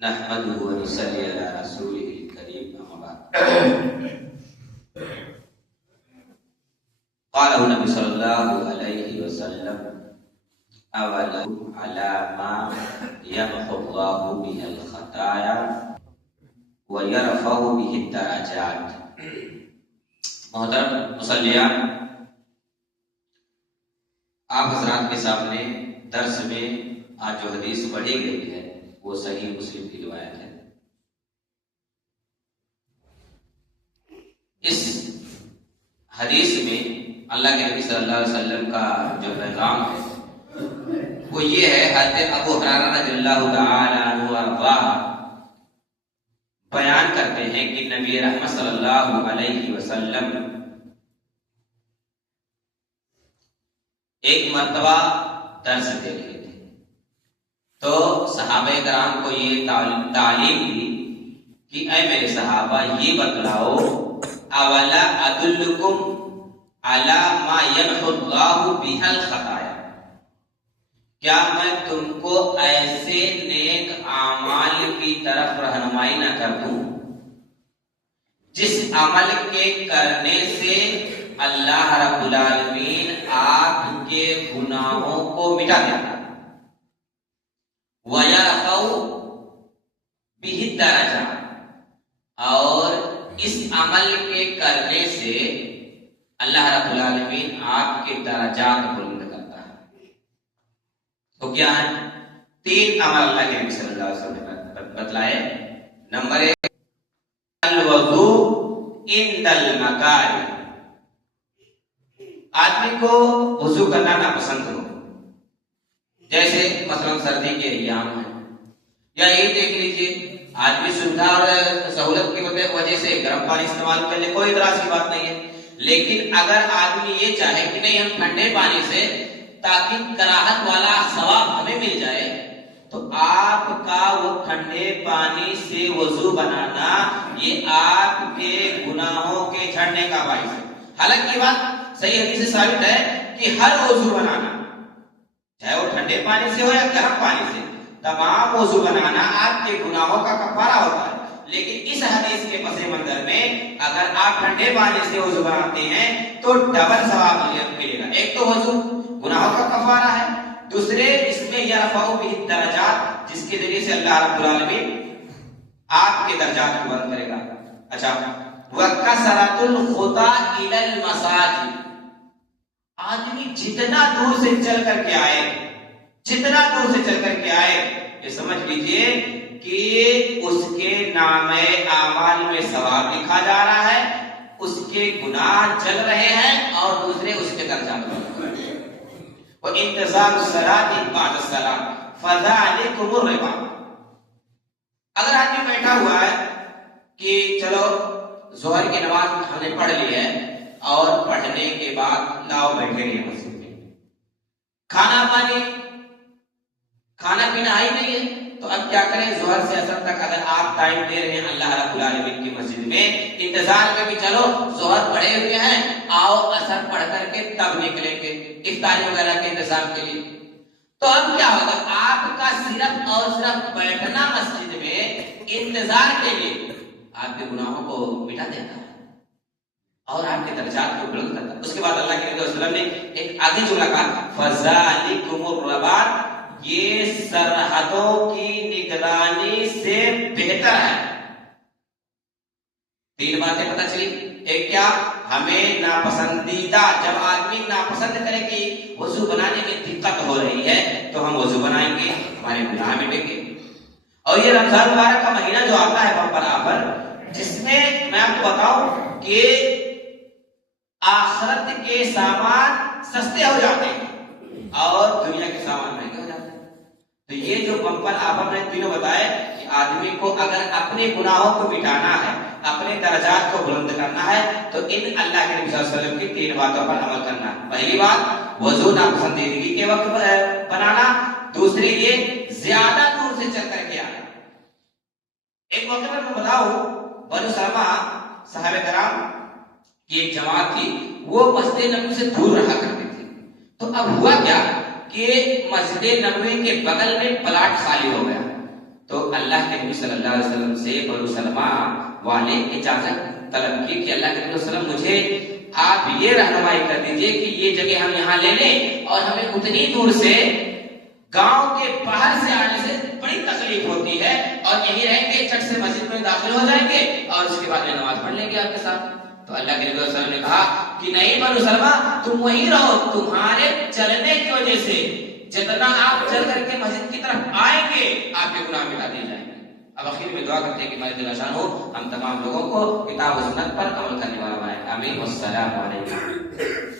نحمده ونصلي على رسوله الكريم أما بعد. قال النبي صلى الله عليه وسلم أولا على ما يمحو الله به الخطايا ويرفع به الدرجات. محترم مصلیان، آپ حضرات کے سامنے درس میں آج جو حدیث پڑھی گئی ہے وہ صحیح مسلم کی روایت ہے. اس حدیث میں اللہ کے نبی صلی اللہ علیہ وسلم کا جو پیغام ہے وہ یہ ہے. حضرت ابو ہریرہ رضی اللہ تعالی عنہ وارضاہ بیان کرتے ہیں کہ نبی رحمت صلی اللہ علیہ وسلم ایک مرتبہ درس دے رہے تھے تو صحابہ کرام کو یہ تعلیم دی کہ اے میرے صحابہ یہ بتلاؤ اولا ادلکم علی ما یمحو اللہ بہ الخطایا، کیا میں تم کو ایسے نیک اعمال کی طرف رہنمائی نہ کر دوں جس عمل کے کرنے سے اللہ رب العالمین آپ کے گناہوں کو مٹا دیتا وَيَرْفَعُ بِهِ الدَّرَجَاتِ، اور اس عمل کے کرنے سے اللہ رب العالمین آپ کے درجات بلند کرتا ہے. تو کیا ہے؟ 3 عمل اللہ کے نبی صلی اللہ علیہ وسلم نے بتلائے. نمبر 1 الوضوء عند المکارہ، آدمی کو وضو کرنا ناپسند ہو، جیسے مثلا سردی کے ایام ہیں، یا یہ دیکھ لیجیے آدمی سویدھا اور سہولت کی وجہ سے گرم پانی استعمال کر لے، کوئی اعتراض کی بات نہیں ہے. لیکن اگر آدمی یہ چاہے کہ نہیں ہم ٹھنڈے پانی سے تاکہ کراہت والا ثواب ہمیں مل جائے، تو آپ کا وہ ٹھنڈے پانی سے وضو بنانا یہ آپ کے گناہوں کے جھڑنے کا باعث ہے. حالانکہ یہ بات صحیح حدیث سے ثابت ہے کہ ہر وضو بنانا چاہے وہ ٹھنڈے پانی سے ہو یا گرم پانی سے، تمام وضو بنانا آپ کے گناہوں کا کفارہ ہوتا ہے. لیکن اس حدیث کے پس منظر میں اگر آپ ٹھنڈے پانی سے وضو بناتے ہیں تو ڈبل ثواب ملے گا. ایک تو وضو گناہوں کا کفارہ ہے، دوسرے اس میں یرفع بہ الدرجات، جس کے ذریعے سے اللہ رب العالمین آپ کے درجات کو بلند کرے گا. اچھا، وَكَثْرَةُ الْخُطَىٰ إِلَى الْمَسَاجِدِ، آدمی جتنا دور سے چل کر کے آئے، جتنا دور سے چل کر کے آئے، یہ سمجھ لیجئے کہ اس کے نام اعمال میں ثواب لکھا جا رہا ہے، اس کے گناہ چل رہے ہیں اور دوسرے اس کے درجات بڑھ رہے ہیں. وَإِنْتِظَارُ الصَّلَاةِ بَعْدَ الصَّلَاةِ فَذَلِكُمُ الرِّبَاطُ، اگر آدمی بیٹھا ہوا ہے کہ چلو ظہر کی نماز ہم نے پڑھ لی ہے اور پڑھنے کے بعد لاؤ بیٹھے رہے مسجد میں، کھانا پینا ہی نہیں ہے، تو اب کیا کریں؟ ظہر سے عصر تک اگر آپ ٹائم دے رہے ہیں اللہ رب العالمین کی مسجد میں، انتظار میں بھی چلو ظہر پڑھے ہوئے ہیں، آؤ عصر پڑھ کر کے تب نکلیں گے افطاری وغیرہ کے انتظام کے لیے، تو اب کیا ہوگا؟ آپ کا صرف اور صرف بیٹھنا مسجد میں انتظار کے لیے آپ کے گناہوں کو مٹا دیتا ہے اور آپ کے درجات کو بلند کرتا ہے. اس کے بعد اللہ کے نبی صلی اللہ علیہ وسلم نے ایک آگے جملہ کہا فَذَلِكُمُ الرِّبَاطُ، یہ سرحدوں کی نگرانی سے بہتر ہے. 3 باتیں پتہ چلی. ایک کیا؟ ہمیں ناپسندیدہ، جب آدمی ناپسند کرے کہ وضو بنانے میں دقت ہو رہی ہے تو ہم وضو بنائیں گے، ہمارے گناہ مٹیں گے. اور یہ رمضان مبارک کا مہینہ جو آتا ہے بمپر آفر، جس میں میں آپ کو بتاؤں کہ آخرت کے سامان سستے ہو جاتے ہیں اور دنیا کے سامان مہنگے ہو جاتے ہیں. تو یہ جو بمپر آفر میں تینوں بتائے کہ آدمی کو اگر اپنے گناہوں کو مٹانا ہے، اپنے درجات کو بلند کرنا ہے، تو ان اللہ کے نبی صلی اللہ علیہ وسلم کی 3 باتوں پر عمل کرنا ہے. پہلی بات وضو ناپسندیدگی کے وقت بنانا، دوسری یہ زیادہ دور سے چل کر کے آنا. ایک موقع پر میں بتاؤں، بنو سلمہ صحابہ کرام کی ایک جماعت تھی، وہ مسجد نبوی سے دور رہا کرتے تھے. تو اب ہوا کیا کہ مسجد نبوی کے بغل میں پلاٹ خالی ہو گیا. تو اللہ کے نبی صلی اللہ علیہ وسلم سے بنو سلمہ والے اجازت طلب کی کہ اللہ کے نبی صلی اللہ علیہ وسلم مجھے آپ یہ رہنمائی کر دیجئے کہ یہ جگہ ہم یہاں لے لیں، اور ہمیں اتنی دور سے گاؤں کے باہر سے آنے سے بڑی تکلیف ہوتی ہے، اور یہی رہیں گے، چٹ سے مسجد میں داخل ہو جائیں گے اور اس کے بعد میں نماز پڑھ لیں گے آپ کے ساتھ۔ تو اللہ کے نبی صلی اللہ علیہ وسلم نے کہا کہ نہیں بنو سلمہ، تم وہیں رہو، تمہارے چلنے کی وجہ سے جتنا آپ چل کر کے مسجد کی طرف آئیں گے آپ کے گناہ مٹا دیے جائیں گے۔ اب آخر میں دعا کرتے ہیں کہ ہمارے دل آسان ہو، ہم تمام لوگوں کو کتاب و سنت پر عمل کرنے والا بنائے، آمین۔ والسلام علیکم۔